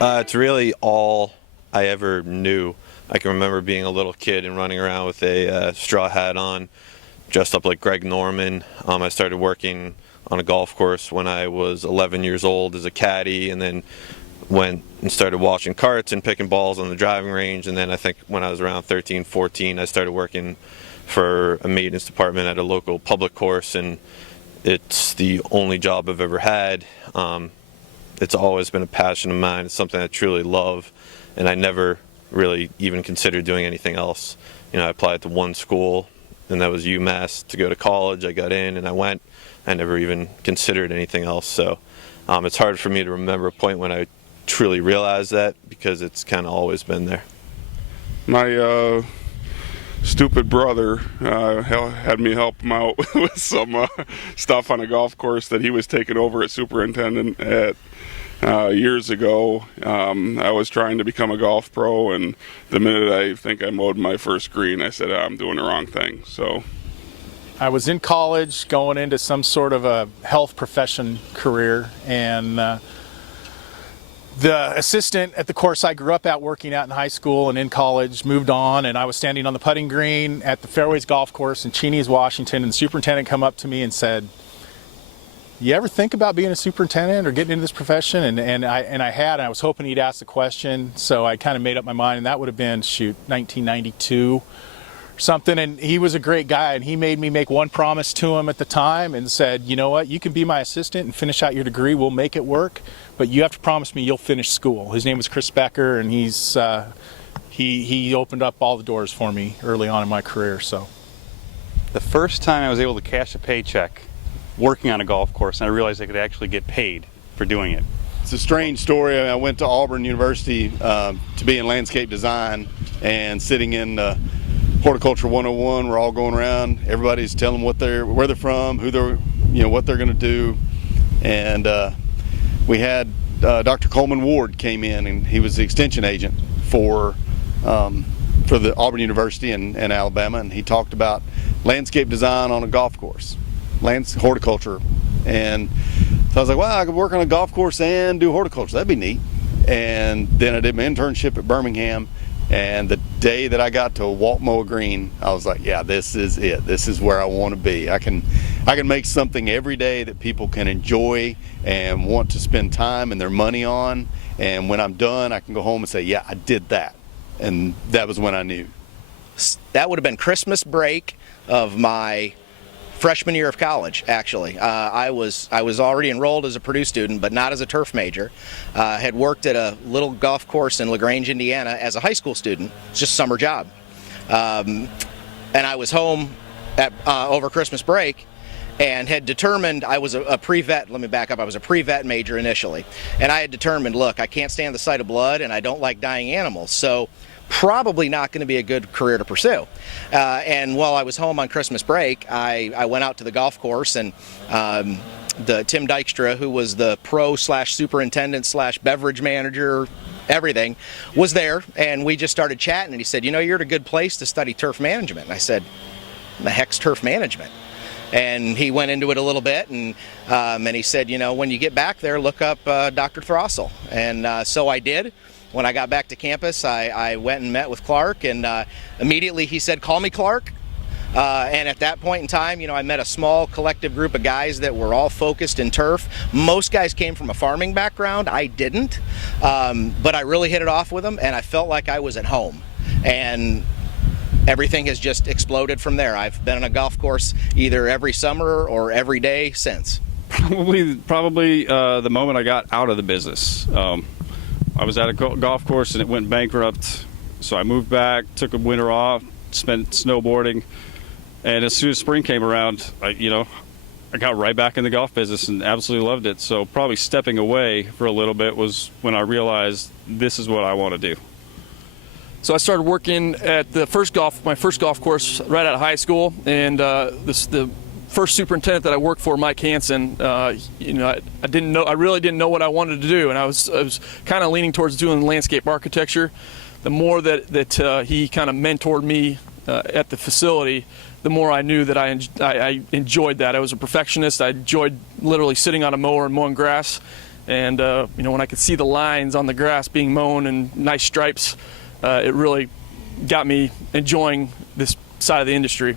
It's really all I ever knew. I can remember being a little kid and running around with a straw hat on, dressed up like Greg Norman. I started working on a golf course when I was 11 years old as a caddy, and then went and started washing carts and picking balls on the driving range. And then I think when I was around 13, 14, I started working for a maintenance department at a local public course, and it's the only job I've ever had. It's always been a passion of mine. It's something I truly love, and I never really even considered doing anything else. You know, I applied to one school, and that was UMass, to go to college. I got in and I went. I never even considered anything else. So it's hard for me to remember a point when I truly realized that, because it's kind of always been there. My stupid brother had me help him out with some stuff on a golf course that he was taking over as superintendent at years ago. I was trying to become a golf pro, and the minute I think I mowed my first green, I said, I'm doing the wrong thing. So I was in college going into some sort of a health profession career, and the assistant at the course I grew up at, working out in high school and in college, moved on, and I was standing on the putting green at the Fairways Golf Course in Cheney's, Washington, and the superintendent come up to me and said, "You ever think about being a superintendent or getting into this profession?" And I was hoping he'd ask the question, so I kind of made up my mind, and that would have been, 1992 or something. And he was a great guy, and he made me make one promise to him at the time and said, "You know what, you can be my assistant and finish out your degree, we'll make it work, but you have to promise me you'll finish school." His name was Chris Becker, and he opened up all the doors for me early on in my career. So the first time I was able to cash a paycheck working on a golf course, and I realized I could actually get paid for doing it. It's a strange story. I went to Auburn University to be in landscape design, and sitting in Horticulture 101, we're all going around. Everybody's telling where they're from, who they're, what they're going to do, and we had Dr. Coleman Ward came in, and he was the extension agent for the Auburn University in Alabama, and he talked about landscape design on a golf course, horticulture. And so I was like, well, I could work on a golf course and do horticulture. That'd be neat. And then I did my internship at Birmingham, and the day that I got to walk mow a green, I was like, yeah, this is it. This is where I want to be. I can make something every day that people can enjoy and want to spend time and their money on. And when I'm done, I can go home and say, yeah, I did that. And that was when I knew. That would have been Christmas break of my freshman year of college, actually. I was already enrolled as a Purdue student, but not as a turf major. Had worked at a little golf course in LaGrange, Indiana as a high school student. It's just a summer job. And I was home over Christmas break, and had determined, I was a pre-vet, let me back up, I was a pre-vet major initially. And I had determined, look, I can't stand the sight of blood, and I don't like dying animals. So probably not going to be a good career to pursue. And while I was home on Christmas break, I went out to the golf course, and the Tim Dykstra, who was the pro/superintendent/beverage manager, everything, was there, and we just started chatting, and he said, you're at a good place to study turf management. And I said, the heck's turf management? And he went into it a little bit, and he said, when you get back there, look up Dr. Throssell. And so I did. When I got back to campus, I went and met with Clark, and immediately he said, call me Clark. And at that point in time, I met a small collective group of guys that were all focused in turf. Most guys came from a farming background. I didn't. But I really hit it off with them, and I felt like I was at home. And everything has just exploded from there. I've been on a golf course either every summer or every day since. Probably the moment I got out of the business. I was at a golf course and it went bankrupt, so I moved back, took a winter off, spent snowboarding, and as soon as spring came around, I got right back in the golf business and absolutely loved it. So probably stepping away for a little bit was when I realized this is what I want to do. So I started working at my first golf course right out of high school, and the first superintendent that I worked for, Mike Hansen, I really didn't know what I wanted to do, and I was kind of leaning towards doing landscape architecture. The more that he kind of mentored me at the facility, the more I knew that I enjoyed that. I was a perfectionist. I enjoyed literally sitting on a mower and mowing grass, And when I could see the lines on the grass being mown and nice stripes, it really got me enjoying this side of the industry.